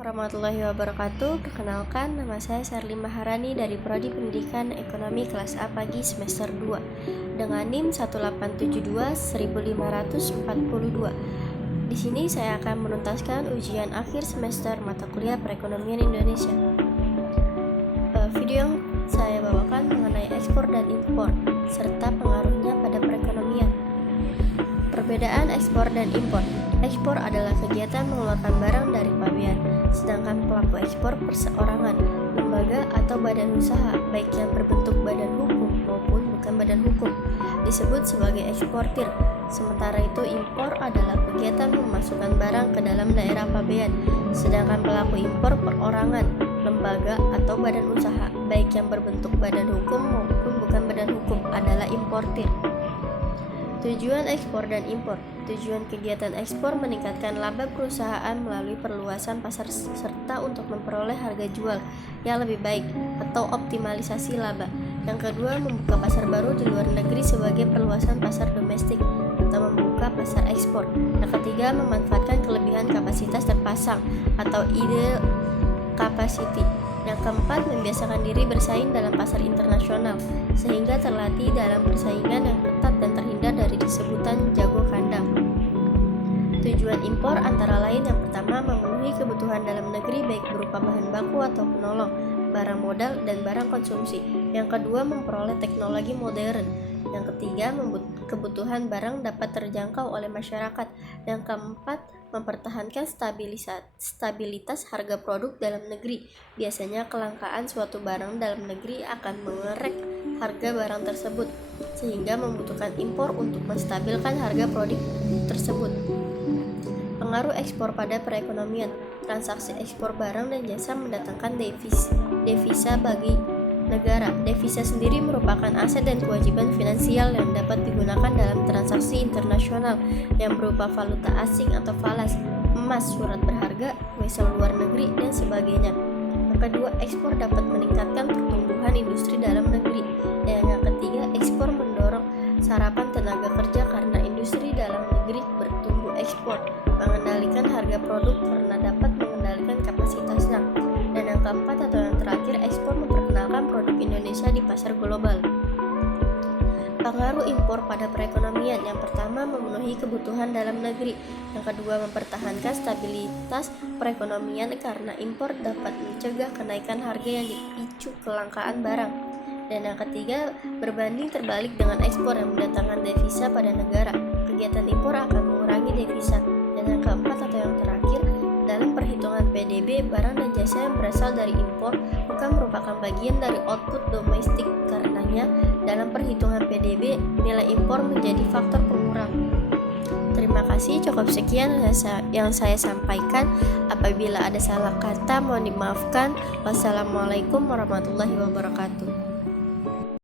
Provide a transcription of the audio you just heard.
Warahmatullahi wabarakatuh. Perkenalkan, nama saya Sarli Maharani dari Prodi Pendidikan Ekonomi kelas A pagi semester 2 dengan NIM 18721.542. Di sini saya akan menuntaskan ujian akhir semester mata kuliah Perekonomian Indonesia. Video yang saya bawakan mengenai ekspor dan impor serta pengaruhnya pada perekonomian. Perbedaan ekspor dan impor. Ekspor adalah kegiatan mengeluarkan barang dari pabean, sedangkan pelaku ekspor perseorangan, lembaga atau badan usaha, baik yang berbentuk badan hukum maupun bukan badan hukum, disebut sebagai eksportir. Sementara itu impor adalah kegiatan memasukkan barang ke dalam daerah pabean, sedangkan pelaku impor perorangan, lembaga atau badan usaha, baik yang berbentuk badan hukum maupun bukan badan hukum, adalah importir. Tujuan ekspor dan impor. Tujuan kegiatan ekspor meningkatkan laba perusahaan melalui perluasan pasar serta untuk memperoleh harga jual yang lebih baik atau optimalisasi laba. Yang kedua, membuka pasar baru di luar negeri sebagai perluasan pasar domestik atau membuka pasar ekspor. Yang ketiga, memanfaatkan kelebihan kapasitas terpasang atau idle capacity. Yang keempat, membiasakan diri bersaing dalam pasar internasional sehingga terlatih dalam persaingan yang ketat dan terhindar dari sebutan jago kandang. Tujuan impor antara lain yang pertama, memenuhi kebutuhan dalam negeri baik berupa bahan baku atau penolong, barang modal, dan barang konsumsi. Yang kedua, memperoleh teknologi modern. Yang ketiga, kebutuhan barang dapat terjangkau oleh masyarakat. Yang keempat, mempertahankan stabilitas harga produk dalam negeri. Biasanya kelangkaan suatu barang dalam negeri akan mengerek harga barang tersebut, sehingga membutuhkan impor untuk menstabilkan harga produk tersebut. Pengaruh ekspor pada perekonomian. Transaksi ekspor barang dan jasa mendatangkan devisa bagi negara. Devisa sendiri merupakan aset dan kewajiban finansial yang dapat digunakan dalam transaksi internasional yang berupa valuta asing atau falas, emas, surat berharga, wesel luar negeri, dan sebagainya. Yang kedua, ekspor dapat meningkatkan pertumbuhan industri dalam negeri. Dan yang ketiga, ekspor mendorong serapan tenaga kerja karena industri dalam negeri bertumbuh. Ekspor mengendalikan harga produk karena dapat mengendalikan kapasitasnya. Dan yang keempat atau yang terakhir, ekspor memperkenalkan produk Indonesia di pasar global. Pengaruh impor pada perekonomian. Yang pertama, memenuhi kebutuhan dalam negeri. Yang kedua, mempertahankan stabilitas perekonomian karena impor dapat mencegah kenaikan harga yang dipicu kelangkaan barang. Dan yang ketiga, berbanding terbalik dengan ekspor yang mendatangkan devisa pada negara. Kegiatan impor akan mengurangi devisa. Dan yang keempat atau yang terakhir, dalam perhitungan PDB, barang dan jasa yang berasal dari impor bukan merupakan bagian dari output domestik. Karenanya, dalam perhitungan PDB, nilai impor menjadi faktor pengurang. Terima kasih, cukup sekian yang saya sampaikan. Apabila ada salah kata, mohon dimaafkan. Wassalamualaikum warahmatullahi wabarakatuh.